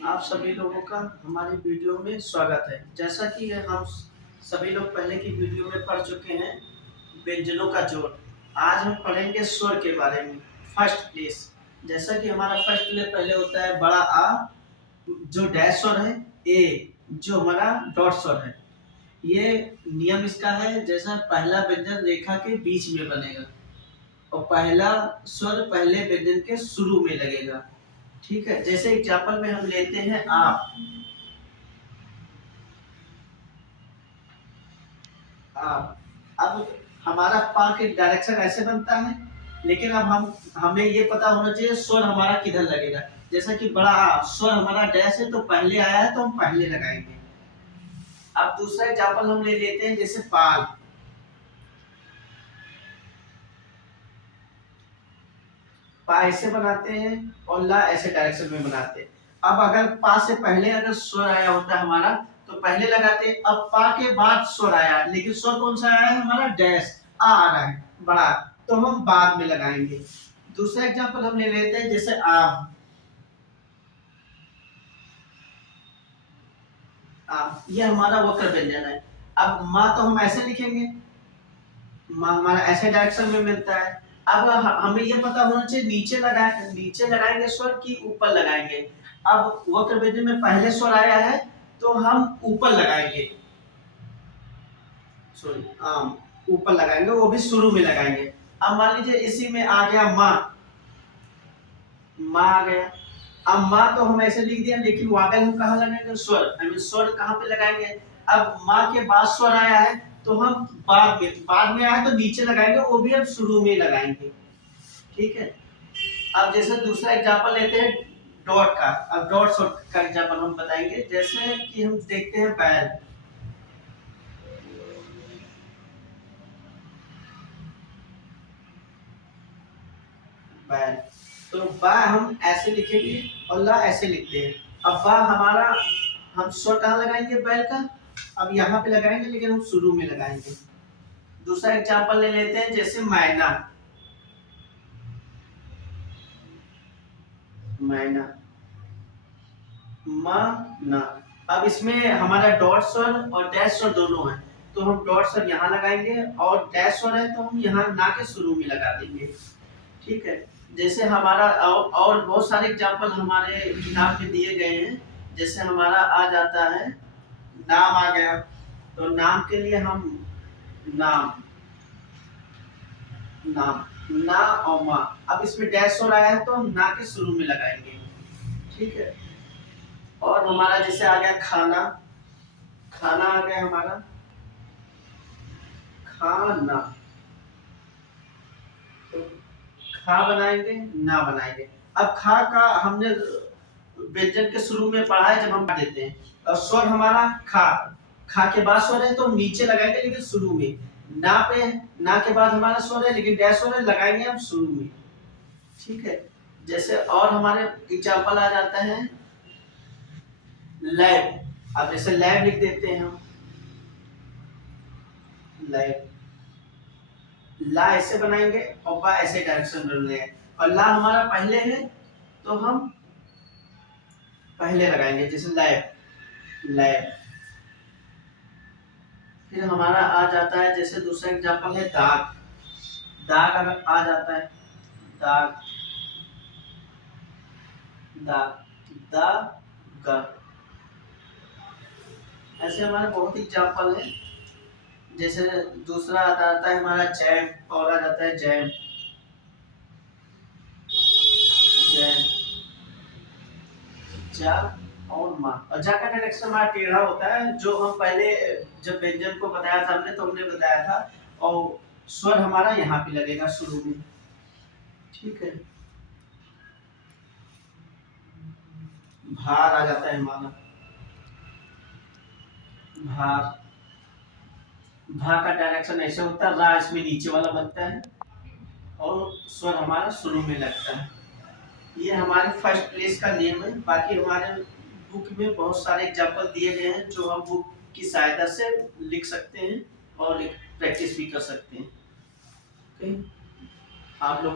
आप सभी लोगों का हमारी वीडियो में स्वागत है। जैसा कि हम सभी लोग पहले की वीडियो में पढ़ चुके हैं व्यंजनों का जोड़। आज हम पढ़ेंगे स्वर के बारे में। फर्स्ट प्लेस, जैसा कि हमारा फर्स्ट प्लेस पहले होता है बड़ा आ जो डैश स्वर है, ए जो हमारा डॉट स्वर है। ये नियम इसका है, जैसा पहला व्यंजन रेखा के बीच में बनेगा और पहला स्वर पहले व्यंजन के शुरू में लगेगा। ठीक है, जैसे एग्जाम्पल में हम लेते हैं आप। अब हमारा पा के डायरेक्शन ऐसे बनता है, लेकिन अब हमें ये पता होना चाहिए स्वर हमारा किधर लगेगा। जैसा कि बड़ा आ स्वर हमारा डैश है तो पहले आया है तो हम पहले लगाएंगे। अब दूसरा एग्जाम्पल हम ले लेते हैं, जैसे पाल। पा ऐसे बनाते हैं और ला ऐसे डायरेक्शन में बनाते हैं। अब अगर पा से पहले अगर स्वर आया होता है हमारा तो पहले लगाते हैं। अब पा के बाद स्वर आया, लेकिन स्वर कौन सा आया है हमारा डैश आ रहा है बड़ा, तो हम बाद में लगाएंगे। दूसरा एग्जांपल हम ले लेते हैं, जैसे आम। ये हमारा वक्र व्यंजन है। अब माँ तो हम ऐसे लिखेंगे, माँ हमारा ऐसे डायरेक्शन में मिलता है। अब हमें ये पता होना चाहिए नीचे लगाएंगे स्वर की ऊपर लगाएंगे। अब वक्र व्यंजन में पहले स्वर आया है तो हम ऊपर लगाएंगे, सॉरी आम ऊपर लगाएंगे, वो भी शुरू में लगाएंगे। अब मान लीजिए इसी में आ गया माँ, माँ आ गया। अब माँ तो हम ऐसे लिख दिया, लेकिन वावेल हम कहाँ लगाएंगे, स्वर। स्वर कहाँ पे लगाएंगे। अब माँ के बाद स्वर आया है तो हम बाद में आया तो नीचे लगाएंगे, वो भी हम शुरू में लगाएंगे। ठीक है। अब जैसे दूसरा एग्जांपल लेते हैं डॉट का। अब डॉट स्वर का एग्जांपल हम बताएंगे, जैसे कि हम देखते हैं बैल। बैल तो बा हम ऐसे लिखेंगे और ला ऐसे लिखते हैं। अब बा हमारा हम स्वर कहाँ लगाएंगे बैल का, अब यहाँ पे लगाएंगे, लेकिन हम शुरू में लगाएंगे। दूसरा एग्जांपल ले लेते हैं, जैसे मैना। मैना ना। अब इसमें हमारा डॉट स्वर और डैश स्वर दोनों है, तो हम डॉट स्वर यहाँ लगाएंगे और डैश स्वर है तो हम यहाँ ना के शुरू में लगा देंगे। ठीक है। जैसे हमारा और बहुत सारे एग्जांपल हमारे किताब में दिए गए हैं। जैसे हमारा आ जाता है नाम आ गया, तो नाम के लिए हम नाम नाम ना और माँ। अब इसमें डैश हो रहा है तो हम ना के शुरू में लगाएंगे। ठीक है। और हमारा जैसे आ गया खाना। खाना आ गया हमारा खाना, तो खा बनाएंगे ना बनाएंगे। अब खा का हमने व्यंजन के शुरू में पढ़ा है, जब हम देते हैं और स्वर हमारा खा के बाद स्वर है तो हम नीचे लगाएंगे, लेकिन शुरू में। ना पे ना के बाद हमारा स्वर है, लेकिन डैश स्वर है, लगाएंगे हम शुरू में। ठीक है। जैसे और हमारे एग्जांपल आ जाता है लैब। अब जैसे लैब लिख देते हैं हम, लैब। ला ऐसे बनाएंगे और बा ऐसे डायरेक्शन में बनाएंगे, और ला हमारा पहले है तो हम पहले लगाएंगे, जैसे लैब लैब। फिर हमारा आ जाता है, जैसे दूसरा एग्जांपल है दाग। दाग अगर आ जाता है, दाग दाग दाग, ऐसे हमारे बहुत एग्जांपल है। जैसे दूसरा आता है हमारा जैम, और आ जाता है जैम जैम जा और माँ। और जा का डायरेक्शन हमारा टेढ़ा होता है, जो हम पहले जब व्यंजन को बताया था हमने, तो हमने बताया था। और स्वर हमारा यहाँ पे लगेगा शुरू में। ठीक है। भार आ जाता है हमारा भार। भा का डायरेक्शन ऐसे होता है, रा इसमें नीचे वाला बनता है और स्वर हमारा शुरू में लगता है। ये हमारे फर्स्ट प्लेस का नियम है। बाकी हमारे बुक में बहुत सारे एग्जांपल दिए गए हैं, जो हम बुक की सहायता से लिख सकते हैं और प्रैक्टिस भी कर सकते हैं। आप लोग